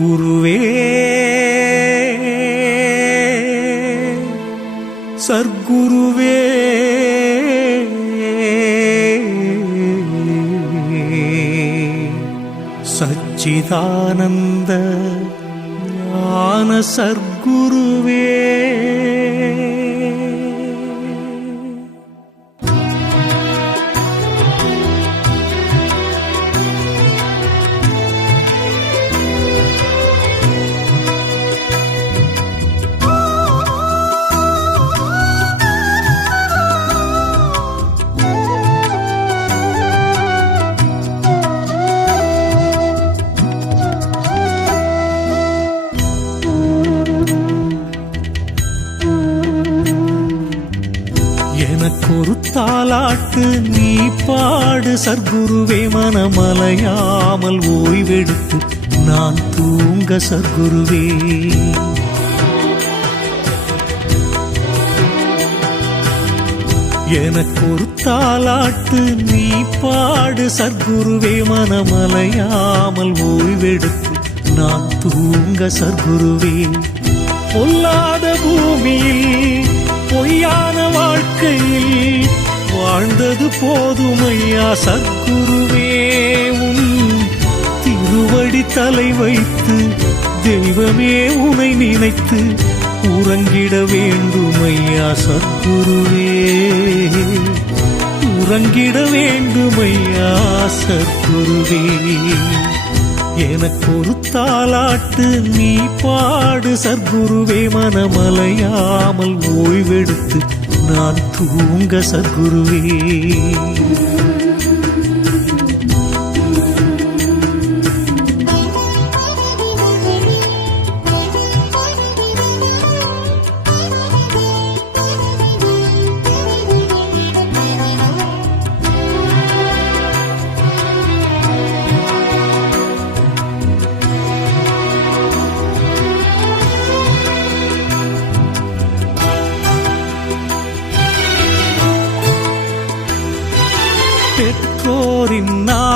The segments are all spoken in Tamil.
குருவே. சர்க்குருவே. சச்சிதானந்த ஞான சர்க்குருவே. எனக்கொரு தாலாட்டு நீ பாடு. சர்க்குருவே மனமலையாமல் ஓய்வெடுத்து நான் தூங்க சர்க்குருவே. எனக்கொரு தாலாட்டு நீ பாடு. சர்க்குருவே மனமலையாமல் ஓய்வெடுத்து நான் தூங்க சர்க்குருவே. பொல்லாத பூமியில் பொய்யான வாழ்க்கையில் வாழ்ந்தது போதுமையா சத்குருவே? திருவடி தலை வைத்து தெய்வமே உனை நினைத்து உறங்கிட வேண்டுமையா சத்குருவே? உறங்கிட வேண்டுமையா சத்குருவே? எனக்கு ஒரு தாலாட்டு நீ பாடு. சர்க்குருவே மனமலையாமல் ஓய்வெடுத்து நான் தூங்க சர்க்குருவே.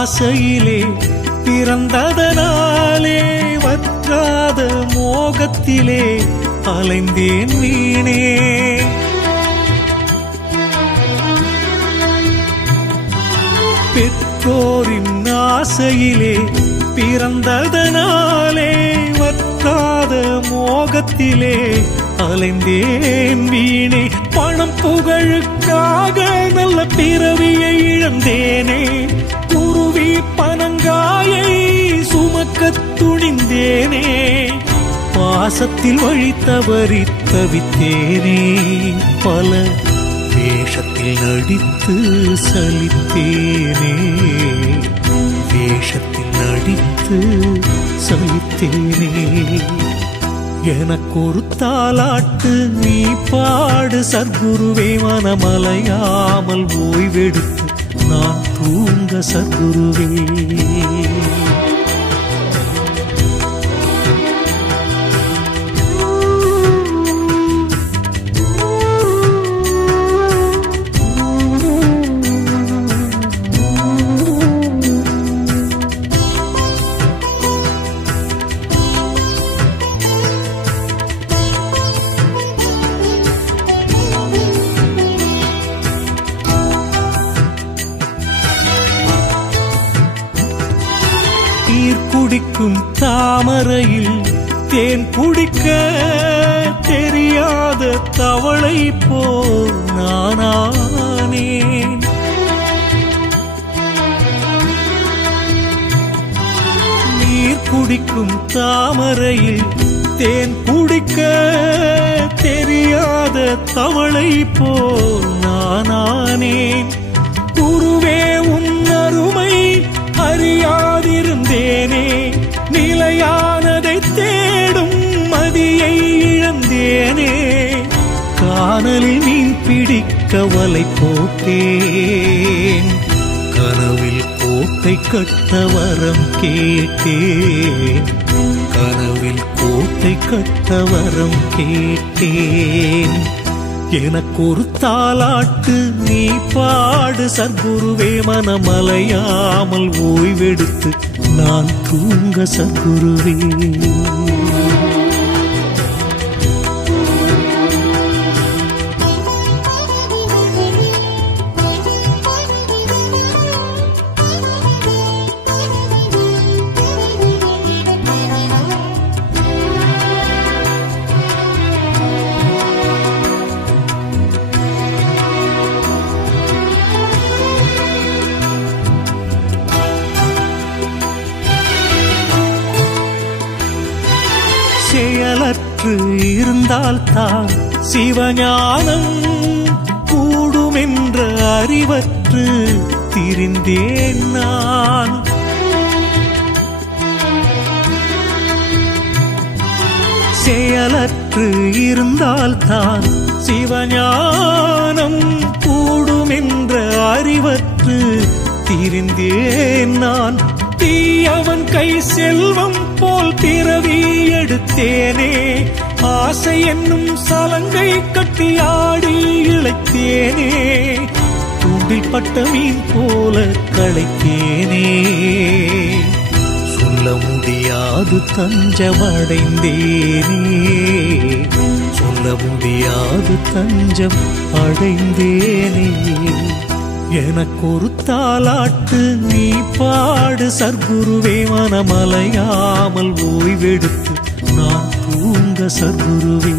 ஆசையிலே பிறந்ததனாலே வற்றாத மோகத்திலே அலைந்தேன் வீணே. பெற்றோரின் ஆசையிலே பிறந்ததனாலே வற்றாத மோகத்திலே அலைந்தேன் வீணே. பணம் புகழுக்காக நல்ல பிறவியை இழந்தேனே. குருவி பனங்காயை சுமக்க துணிந்தேனே. பாசத்தில் வழி தவறி தவித்தேனே பல வேஷத்தில் நடித்து சலித்தேனே. வேஷத்தில் நடித்து சலித்தேனே. எனக்கொரு தாலாட்டு நீ பாடு சர்க்குருவே மனமலையாமல் ஓய்வெடுத்து சத்குருவே. குடிக்கும் தாமரையில் தேன் குடிக்க தெரியாத தவளை போல் நானானேன் நீர் குடிக்கும் தாமரையில் தேன் குடிக்க தெரியாத தவளை போல் நானானேன். காணலில் மீன் பிடிக்க வலை போட்டேன். கனவில் கோட்டை கட்ட வரம் கேட்டேன். கனவில் கோட்டை கட்ட வரம் கேட்டேன். எனக்கு ஒரு தாலாட்டு நீ பாடு சர்க்குருவே மனமலையாமல் ஓய்வெடுத்து நான் தூங்க சர்க்குருவே இருந்தால் தான் சிவஞானம் கூடுமென்ற அறிவற்று திரிந்தேன் நான். செயலற்று இருந்தால்தான் சிவஞானம் கூடுமென்ற அறிவற்று திரிந்தேன் நான். தீயவன் கை செல்வம் போல் பிறவி எடுத்தேனே ஆசை என்னும் சலங்கை கட்டி ஆடி இழைத்தேனே. தூண்டில் பட்ட மீன் போல களைத்தேனே. சொல்ல முடியாது தஞ்சமடைந்தேனே. சொல்ல முடியாது தஞ்சம் அடைந்தேனே. எனக்கு ஒரு தாலாட்டு நீ பாடு சர்க்குருவே மனமலையாமல் ஓய்வெடுத்து நான் தூங்க జగసద్గురువే